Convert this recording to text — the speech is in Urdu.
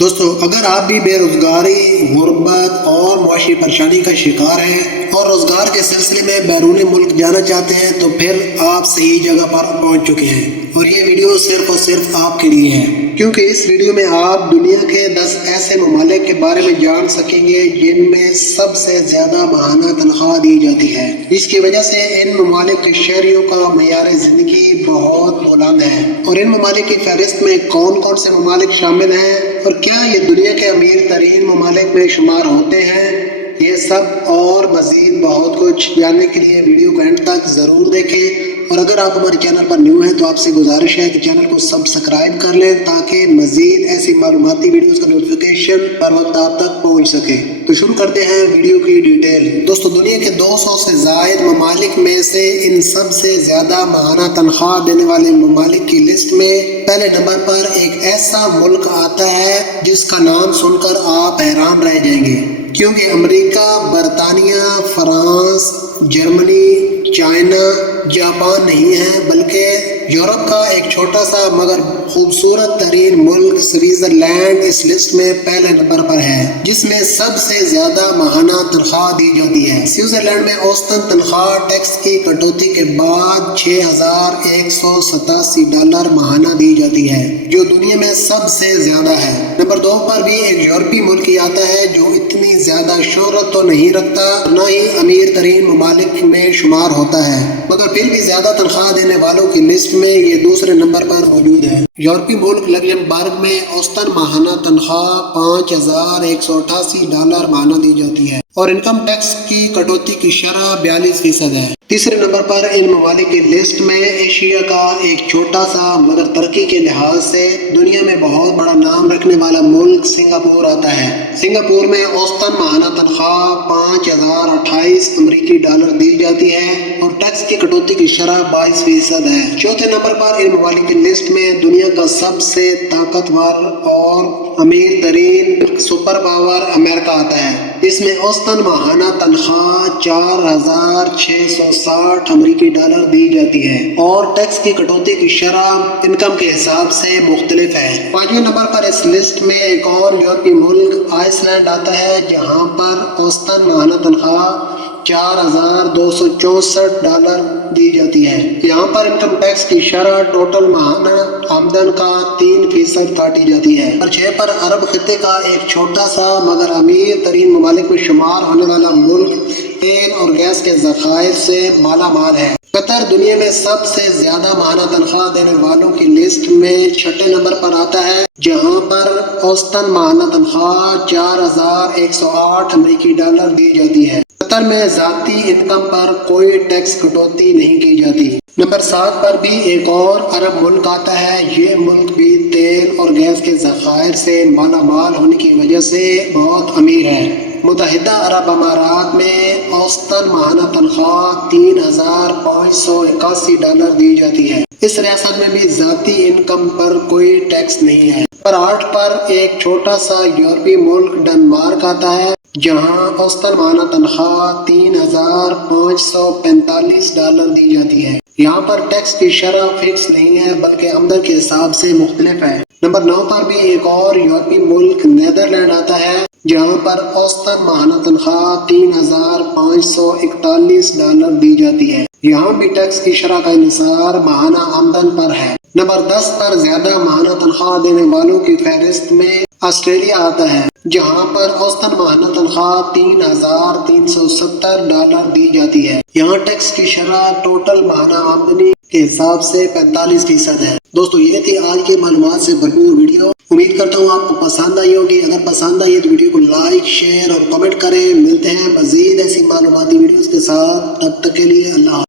دوستو اگر آپ بھی بے روزگاری، غربت اور معاشی پریشانی کا شکار ہیں اور روزگار کے سلسلے میں بیرون ملک جانا چاہتے ہیں تو پھر آپ صحیح جگہ پر پہنچ چکے ہیں، اور یہ ویڈیو صرف اور صرف آپ کے لیے ہے، کیونکہ اس ویڈیو میں آپ دنیا کے 10 ایسے ممالک کے بارے میں جان سکیں گے جن میں سب سے زیادہ ماہانہ تنخواہ دی جاتی ہے، جس کی وجہ سے ان ممالک کے شہریوں کا معیار زندگی بہت بلند ہے۔ اور ان ممالک کی فہرست میں کون کون سے ممالک شامل ہیں اور کیا یہ دنیا کے امیر ترین ممالک میں شمار ہوتے ہیں، یہ سب اور مزید بہت کچھ جاننے کے لیے ویڈیو کو اینڈ تک ضرور دیکھیں۔ اور اگر آپ ہمارے چینل پر نیو ہیں تو آپ سے گزارش ہے کہ چینل کو سبسکرائب کر لیں تاکہ مزید ایسی معلوماتی ویڈیوز کا نوٹیفیکیشن پر وقت آپ تک پہنچ سکے۔ تو شروع کرتے ہیں ویڈیو کی ڈیٹیل۔ دوستو دنیا کے 200 سے زائد ممالک میں سے ان سب سے زیادہ ماہانہ تنخواہ دینے والے ممالک کی لسٹ میں پہلے نمبر پر ایک ایسا ملک آتا ہے جس کا نام سن کر آپ حیران رہ جائیں گے، کیونکہ امریکہ، برطانیہ، فرانس، جرمنی، چائنا، جاپان نہیں ہے، بلکہ یورپ کا ایک چھوٹا سا مگر خوبصورت ترین ملک سوئٹزرلینڈ اس لسٹ میں پہلے نمبر پر ہے، جس میں سب سے زیادہ ماہانہ تنخواہ دی جاتی ہے۔ سوئٹزرلینڈ میں اوسطاً تنخواہ ٹیکس کی کٹوتی کے بعد $6,187 ماہانہ دی جاتی ہے، جو دنیا میں سب سے زیادہ ہے۔ نمبر 2 پر بھی ایک یورپی ملک ہی آتا ہے جو اتنی زیادہ شہرت تو نہیں رکھتا، نہ ہی امیر ترین ممالک میں شمار ہوتا ہے، مگر پھر بھی زیادہ تنخواہ دینے والوں کی لسٹ میں یہ دوسرے نمبر پر موجود ہے۔ یورپی ملک لگزمبرگ میں اوسطاً ماہانہ تنخواہ $5,188 ماہانہ دی جاتی ہے اور انکم ٹیکس کی کٹوتی کی شرح 42% ہے۔ تیسرے نمبر پر ان ممالک کی لسٹ میں ایشیا کا ایک چھوٹا سا مگر ترقی کے لحاظ سے دنیا میں بہت بڑا نام رکھنے والا ملک سنگاپور آتا ہے۔ سنگاپور میں اوسطاً ماہانہ تنخواہ $5,028 دی جاتی ہے اور ٹیکس کی کٹوتی کی شرح 22% ہے۔ چوتھے نمبر پر ان ممالک کی لسٹ میں دنیا کا سب سے طاقتور اور امیر ترین سپر پاور امریکہ آتا ہے۔ اس میں اوسطاً ماہانہ تنخواہ $4,660 دی جاتی ہے اور ٹیکس کی کٹوتی کی شرح انکم کے حساب سے مختلف ہے۔ 5ویں نمبر پر اس لسٹ میں ایک اور یورپی ملک آئس لینڈ آتا ہے، جہاں پر اوسطاً ماہانہ تنخواہ $4,264 دی جاتی ہے۔ یہاں پر انکم ٹیکس کی شرح ٹوٹل ماہانہ آمدن کا 3% کاٹی جاتی ہے۔ نمبر 6 پر عرب خطے کا ایک چھوٹا سا مگر امیر ترین ممالک میں شمار ہونے والا ملک تیل اور گیس کے ذخائر سے مالا مال ہے۔ قطر دنیا میں سب سے زیادہ ماہانہ تنخواہ دینے والوں کی لسٹ میں 6 نمبر پر آتا ہے، جہاں پر اوسطاً ماہانہ تنخواہ $4,108 دی جاتی ہے۔ قطر میں ذاتی انکم پر کوئی ٹیکس کٹوتی نہیں کی جاتی۔ نمبر 7 پر بھی ایک اور عرب ملک آتا ہے، یہ ملک بھی تیل اور گیس کے ذخائر سے مالا مال ہونے کی وجہ سے بہت امیر ہے۔ متحدہ عرب امارات میں اوسطاً ماہانہ تنخواہ $3,581 دی جاتی ہے۔ اس ریاست میں بھی ذاتی انکم پر کوئی ٹیکس نہیں ہے۔ نمبر 8 پر ایک چھوٹا سا یورپی ملک ڈنمارک آتا ہے، جہاں اوسطاً ماہانہ تنخواہ $3,545 دی جاتی ہے۔ یہاں پر ٹیکس کی شرح فکس نہیں ہے بلکہ آمدن کے حساب سے مختلف ہے۔ نمبر 9 پر بھی ایک اور یورپی ملک نیدرلینڈ آتا ہے، جہاں پر اوسطاً ماہانہ تنخواہ $3,541 دی جاتی ہے۔ یہاں بھی ٹیکس کی شرح کا انحصار ماہانہ آمدن پر ہے۔ نمبر 10 پر زیادہ ماہانہ تنخواہ دینے والوں کی فہرست میں آسٹریلیا آتا ہے، جہاں پر اوسطاً ماہانہ تنخواہ $3,370 دی جاتی ہے۔ یہاں ٹیکس کی شرح ٹوٹل ماہانہ آمدنی کے حساب سے 45% ہے۔ دوستو یہ تھی آج کے معلومات سے بھرپور ویڈیو، امید کرتا ہوں آپ کو پسند آئی ہوگی۔ اگر پسند آئی ہے تو ویڈیو کو لائک، شیئر اور کمنٹ کریں۔ ملتے ہیں مزید ایسی معلوماتی ویڈیوز کے ساتھ، تب تک کے لیے اللہ حافظ۔